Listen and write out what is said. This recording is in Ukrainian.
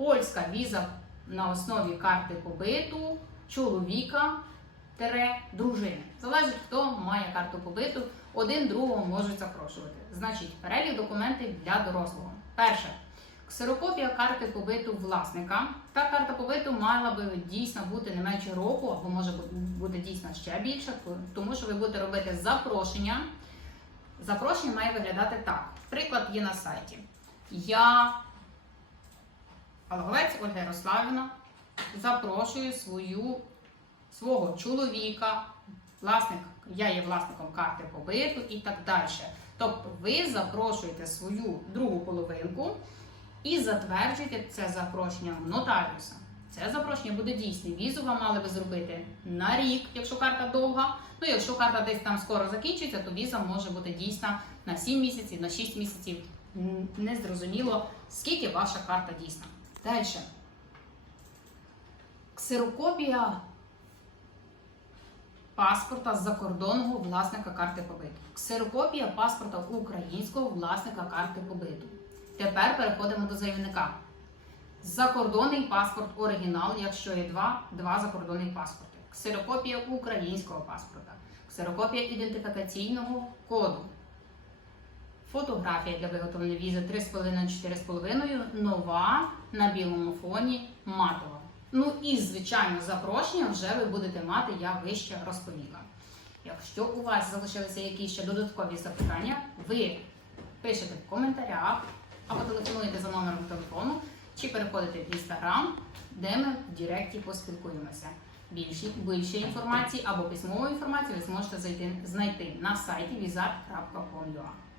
Польська віза на основі карти побиту чоловіка дружини. Залежить, хто має карту побиту, один другого можуть запрошувати. Значить, перелік документів для дорослого. Перше. Ксерокопія карти побиту власника. Та карта побиту мала би дійсно бути не менше року, або може бути дійсно ще більше, тому що ви будете робити запрошення. Запрошення має виглядати так. Приклад є на сайті. Я, Алговець Ольга Ярославівна, запрошую свою, свого чоловіка, власник, я є власником карти побиту і так далі. Тобто ви запрошуєте свою другу половинку і затверджуєте це запрошення нотаріуса. Це запрошення буде дійсне. Візу вам мали би зробити на рік, якщо карта довга. Ну, якщо карта десь там скоро закінчиться, то віза може бути дійсна на 7 місяців, на 6 місяців. М, Не зрозуміло, скільки ваша карта дійсна. Далі. Ксерокопія паспорта закордонного власника карти побиту. Ксерокопія паспорта українського власника карти побиту. Тепер переходимо до заявника. Закордонний паспорт оригінал, якщо є два, два закордонних паспорти. Ксерокопія українського паспорта. Ксерокопія ідентифікаційного коду. Фотографія для виготовлення візи 3,5-4,5, нова на білому фоні матова. Ну і, звичайно, запрошення вже ви будете мати, я вище розповіла. Якщо у вас залишилися якісь ще додаткові запитання, ви пишете в коментарях або телефонуєте за номером телефону, чи переходите в інстаграм, де ми в Директі поспілкуємося. Більше, більше інформації або письмової інформації ви зможете зайти, знайти на сайті vizar.com.ua.